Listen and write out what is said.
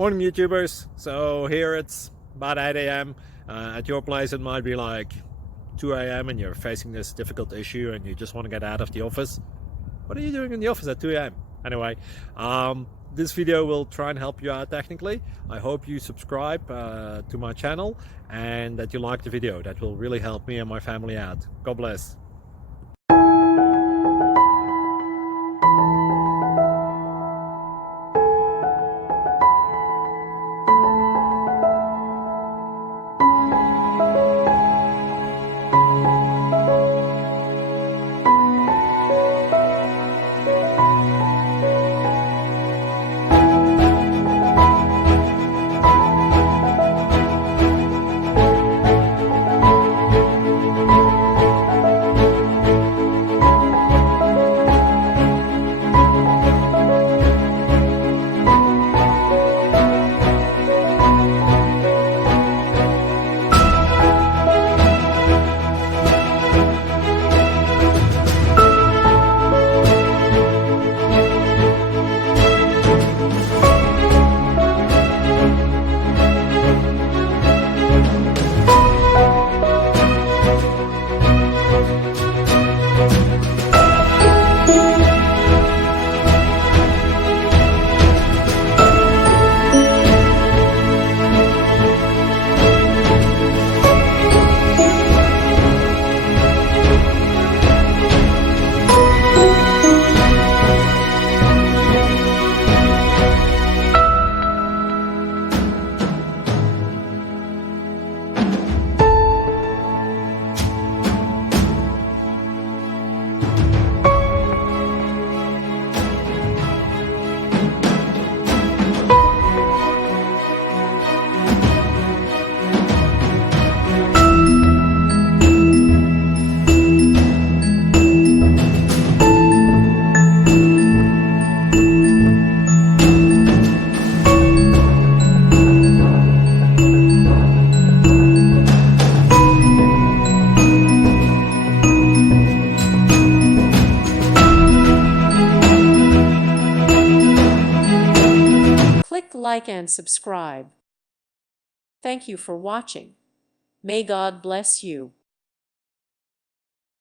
Morning YouTubers. So here it's about 8 a.m. At your place it might be like 2 a.m. and you're facing this difficult issue and you just want to get out of the office. What are you doing in the office at 2 a.m.? Anyway, this video will try and help you out technically. I hope you subscribe to my channel and that you like the video. That will really help me and my family out. God bless. Click like and subscribe. Thank you for watching. May God bless you.